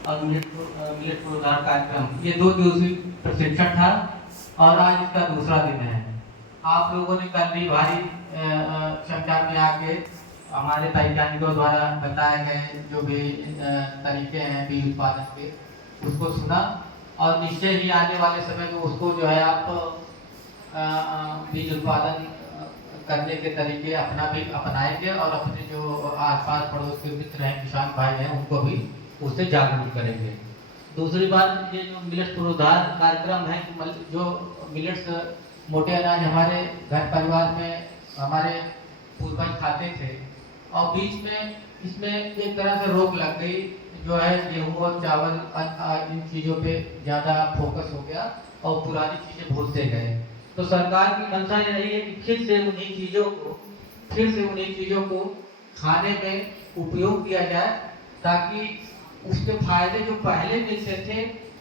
और मिलेट पुनरुद्धार कार्यक्रम, ये 2 दिवसीय प्रशिक्षण था और आज इसका दूसरा दिन है। आप लोगों ने कल भी भारी संख्या में आके हमारे वैज्ञानिकों द्वारा बताए गए जो भी तरीके हैं बीज उत्पादन के, उसको सुना और निश्चय ही आने वाले समय में उसको जो है आप बीज उत्पादन करने के तरीके अपना भी अपनाएंगे और अपने जो आसपास पड़ोस के मित्र हैं, किसान भाई हैं, उनको भी उससे जागरूक करेंगे। दूसरी बात, ये जो मिलेट्स पुनरुद्धार कार्यक्रम है, जो मिलेट्स मोटे अनाज हमारे घर परिवार में हमारे पूर्वज खाते थे और बीच में इसमें एक तरह से रोक लग गई, जो है गेहूँ और चावल इन चीज़ों पे ज़्यादा फोकस हो गया और पुरानी चीज़ें भूलते गए। तो सरकार की मंशा ये रही है कि फिर से उन्हीं चीज़ों को खाने में उपयोग किया जाए, ताकि उसके फायदे जो पहले मिलते थे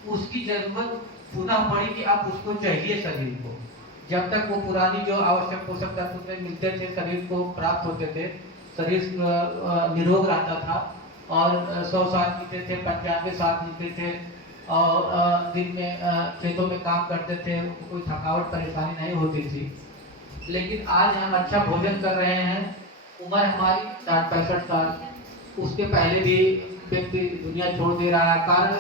उसकी जरूरत पुनः पड़ी कि अब उसको चाहिए शरीर को। जब तक वो पुरानी जो आवश्यक पोषक तत्व मिलते थे, शरीर को प्राप्त होते थे, शरीर निरोग रहता था और 100 साल जीते थे, 95 साल जीते थे और दिन में खेतों में काम करते थे, उनको कोई थकावट परेशानी नहीं होती थी। लेकिन आज हम अच्छा भोजन कर रहे हैं, उम्र हमारी 60-65 साल, उसके पहले भी व्यक्ति दुनिया छोड़ दे रहा है। कारण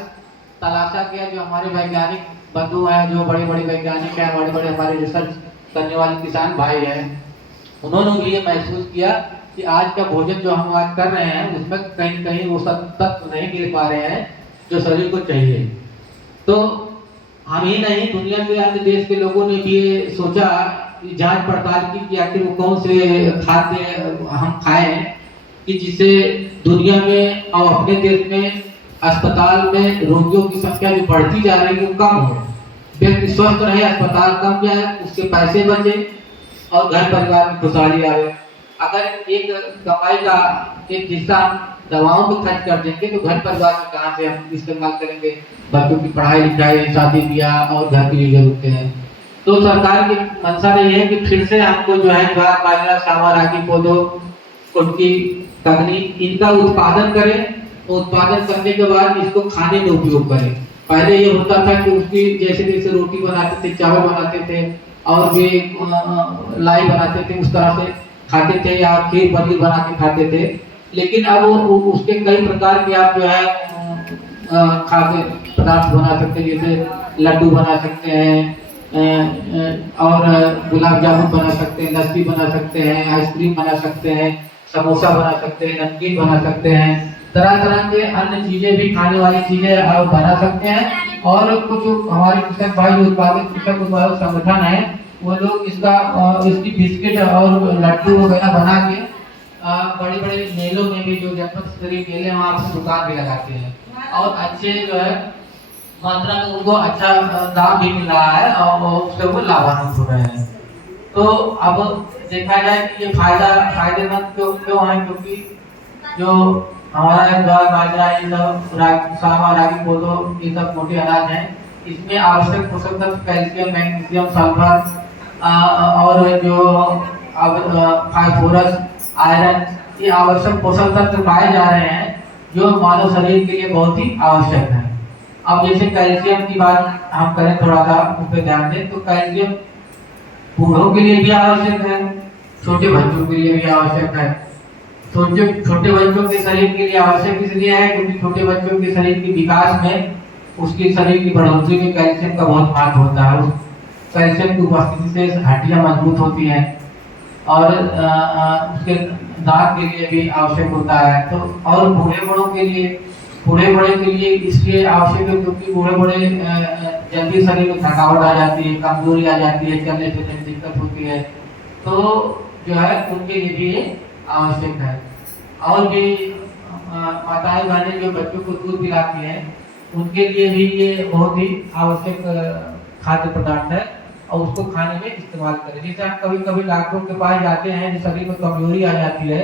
तलाशा किया, जो हमारे वैज्ञानिक बंधु हैं, जो बड़े बड़े वैज्ञानिक हैं, बड़े बड़े हमारे रिसर्च करने वाले किसान भाई हैं, उन्होंने भी ये महसूस किया कि आज का भोजन जो हम आज कर रहे हैं उसमें कहीं न कहीं वो सब तत्व नहीं मिल पा रहे हैं जो शरीर को चाहिए। तो हम ही नहीं, दुनिया के अन्य देश के लोगों ने भी ये सोचा, जांच पड़ताल की कि आखिर वो कौन से खाद्य हम खाएं कि जिससे दुनिया में और अपने देश में अस्पताल में रोगियों की संख्या जो बढ़ती जा रही है वो कम हो, व्यक्ति स्वस्थ रहे, अस्पताल कम जाए, उसके पैसे बचे और घर परिवार में खुशहाली आए। अगर एक कमाई का एक हिस्सा दवाओं में खर्च कर देंगे तो घर परिवार में कहाँ से हम इस्तेमाल करेंगे, बच्चों की पढ़ाई लिखाई, शादी ब्याह और घर की जरूरतें हैं। तो सरकार की मंशा रही है कि फिर से हमको जो है ज्वार बाजरा सांवा रागी कोदो उनकी तकनी इनका उत्पादन करें, उत्पादन करने के बाद इसको खाने में उपयोग करें। पहले ये होता था कि उसकी जैसे जैसे रोटी बनाते थे, चावल बनाते थे और भी लाई बनाते थे, उस तरह से खाते थे या खीर बल्ली बना के खाते थे। लेकिन अब उसके कई प्रकार के आप जो है खाद्य पदार्थ बना सकते हैं, जैसे लड्डू बना सकते हैं और गुलाब जामुन बना सकते हैं, लस्सी बना सकते हैं, आइसक्रीम बना सकते हैं, समोसा बना सकते हैं, नमकीन बना सकते हैं, तरह तरह के अन्य चीजें भी, खाने वाली चीजें आप बना सकते हैं। और कुछ हमारे कृषक भाई जो उत्पादक कृषक उत्पादक संगठन है, वो लोग इसकी बिस्किट और लड्डू वगैरह बना के बड़े बड़े मेलों में भी, जो जनपद स्तरीय मेले वहाँ पर दुकान भी लगाते हैं और अच्छे जो है मात्रा में उनको अच्छा दाम भी मिल रहा है और उससे वो लाभान्वित हो रहे हैं। तो अब देखा जाए कि ये फायदेमंद क्यों है, क्योंकि जो हमारा ज्वार बाजरा, ये सब सांवा रागी कोदो, ये सब मोटे अनाज हैं, इसमें आवश्यक पोषक तत्व कैल्शियम, मैग्नीशियम, सल्फर और जो फास्फोरस, आयरन, ये आवश्यक पोषक तत्व पाए जा रहे हैं जो मानव शरीर के लिए बहुत ही आवश्यक है। अब जैसे कैल्शियम की बात हम करें, थोड़ा सा उस पर ध्यान दें, तो कैल्शियम बूढ़ों के लिए भी आवश्यक है, छोटे बच्चों के लिए भी आवश्यक है। छोटे बच्चों के शरीर के लिए आवश्यक इसलिए है क्योंकि छोटे बच्चों के शरीर के विकास में, उसके शरीर की बढ़ोतरी में कैल्शियम का बहुत महत्व होता है। कैल्शियम की उपस्थिति से हड्डियां मजबूत होती हैं और उसके दांत के लिए भी आवश्यक होता है। तो और बूढ़े बड़े के लिए इसलिए आवश्यक है क्योंकि बूढ़े बड़े जल्दी शरीर में थकावट आ जाती है, कमजोरी आ जाती है, चलने फिरने में दिक्कत होती है, तो जो है उनके लिए भी आवश्यक है। और भी माताएं बहनें जो बच्चों को दूध पिलाती हैं, उनके लिए भी ये बहुत ही आवश्यक खाद्य पदार्थ है और उसको खाने में इस्तेमाल करें। जैसे हम कभी कभी डॉक्टरों के पास जाते हैं, जो शरीर में कमजोरी आ जाती है,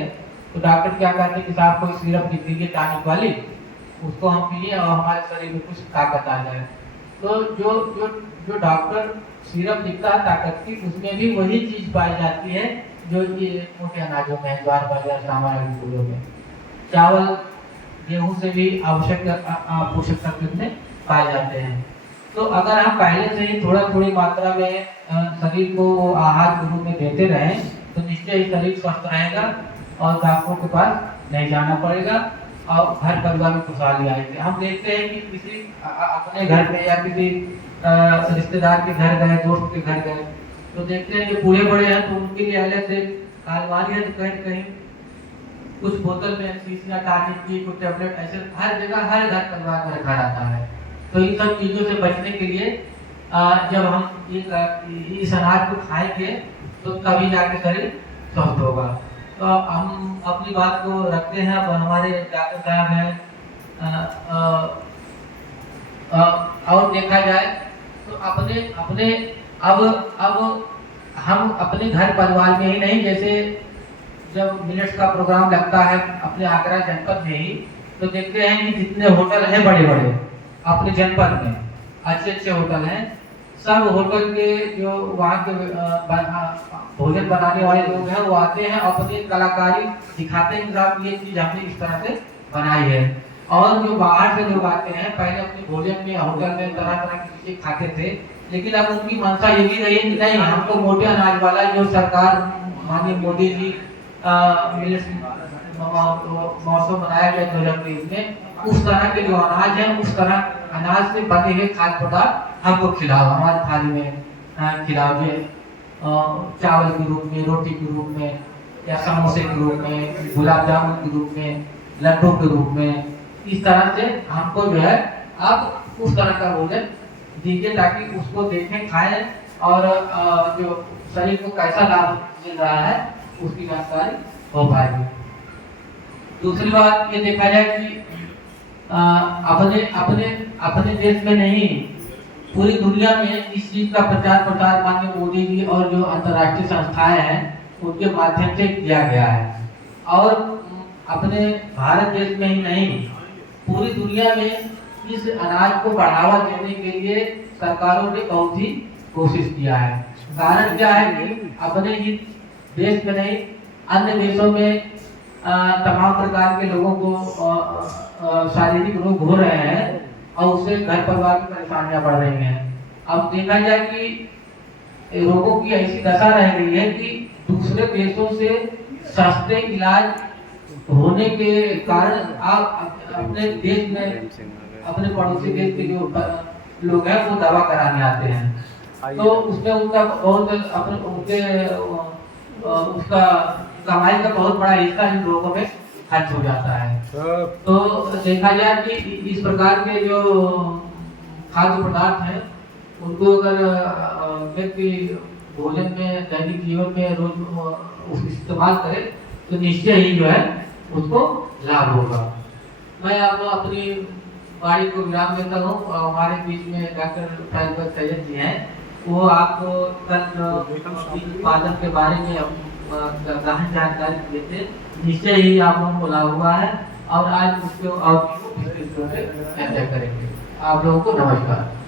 तो डॉक्टर क्या कहते हैं कि साहब कोई सिरप लिख दीजिए टॉनिक वाली, उसको हम पिए और हमारे शरीर में कुछ ताकत आ जाए। तो जो जो जो डॉक्टर सिरप लिखता है ताकत की, उसमें भी वही चीज पाई जाती है जो ये मोटे अनाजों में, ज्वार बाजरा सांवा रागी कोदो में। चावल गेहूं से भी आवश्यक पोषक तत्व में पाए जाते हैं। तो अगर हम पहले से ही थोड़ा थोड़ी मात्रा में शरीर को आहार के रूप में देते रहें तो निश्चय ही शरीर स्वस्थ रहेगा और डॉक्टरों के पास नहीं जाना पड़ेगा और घर परिवार में खुशहाली आएगी। हम देखते हैं कि किसी अपने घर में या किसी रिश्तेदार के घर गए, दोस्त के घर गए, तो देखते हैं जो बूढ़े बड़े हैं तो उनके लिए अलग से अलमारी है, तो कहीं कहीं कुछ बोतल में शीशियां टॉनिक की, कुछ टेबलेट, ऐसे हर जगह हर घर परिवार में रखा जाता है। तो इन सब चीज़ों से बचने के लिए जब हम इस अनाज को खाएंगे तो तभी जाके शरीर स्वस्थ होगा। तो हम अपनी बात को रखते हैं। अब हमारे डॉक्टर साहब हैं और देखा जाए तो अपने अब हम अपने घर परिवार में ही नहीं, जैसे जब मिलेट्स का प्रोग्राम लगता है अपने आगरा जनपद में ही, तो देखते हैं कि जितने होटल हैं बड़े बड़े अपने जनपद में, अच्छे अच्छे होटल हैं, सब होटल के जो वहाँ के भोजन बनाने वाले लोग हैं वो आते हैं, अपनी कलाकारी दिखाते हैं कि साहब ये चीज़ हमने इस तरह से बनाई है। और जो बाहर से लोग आते हैं, पहले अपने भोजन में होटल में तरह तरह की चीज़ें खाते थे, लेकिन अब उनकी मंशा ये भी रही कि नहीं, हमको मोटे अनाज वाला जो सरकार माननीय मोदी जी मौसम बनाया गया 2023 में, उस तरह के जो अनाज है, उस तरह अनाज से बने हुए खाद्य पदार्थ हमको खिलाओ, हमारे थाली में खिलाओ, चावल के रूप में, रोटी के रूप में, या समोसे के रूप में, गुलाब जामुन के रूप में, लड्डू के रूप में, इस तरह से हमको जो है अब उस तरह का भोजन दीजिए ताकि उसको देखें, खाएं और जो शरीर को कैसा लाभ मिल रहा है उसकी जानकारी हो पाएगी। दूसरी बात ये देखा जाए कि अपने देश में नहीं, पूरी दुनिया में इस चीज का प्रचार प्रसार माननीय मोदी जी और जो अंतर्राष्ट्रीय संस्थाएं हैं उनके माध्यम से किया गया है। और अपने भारत देश में ही नहीं, पूरी दुनिया में इस अनाज को बढ़ावा देने के लिए सरकारों ने बहुत ही कोशिश किया है। कारण क्या है कि अपने ही देश में नहीं, अन्य देशों में तमाम प्रकार के लोगों को शारीरिक रोग हो रहे हैं और उससे घर परिवार की परेशानियां बढ़ रही हैं। अब देखा जाए कि रोगों की ऐसी दशा रह गई है कि दूसरे देशों से सस्ते इलाज होने के कारण आप अपने देश में, अपने पड़ोसी देश के जो लोग हैं वो दवा कराने आते हैं, तो उसमें उनका बहुत अपने उनके उसका कमाई का बहुत बड़ा हिस्सा इन लोगों में खर्च हो जाता है। तो देखा जाए कि इस प्रकार के जो खाद्य पदार्थ हैं उनको अगर व्यक्ति भोजन में, दैनिक जीवन में रोज इस्तेमाल करे तो निश्चय ही जो है उसको लाभ होगा। मैं अब अपनी वाणी को विराम देता हूँ। हमारे बीच में डॉक्टर फैजल सैयद जी हैं, वो आपको कल उत्पादन के बारे में गहन जानकारी देते, निश्चय ही आप लोगों को लाभ हुआ है और आज उसको और चर्चा करेंगे। आप लोगों को नमस्कार।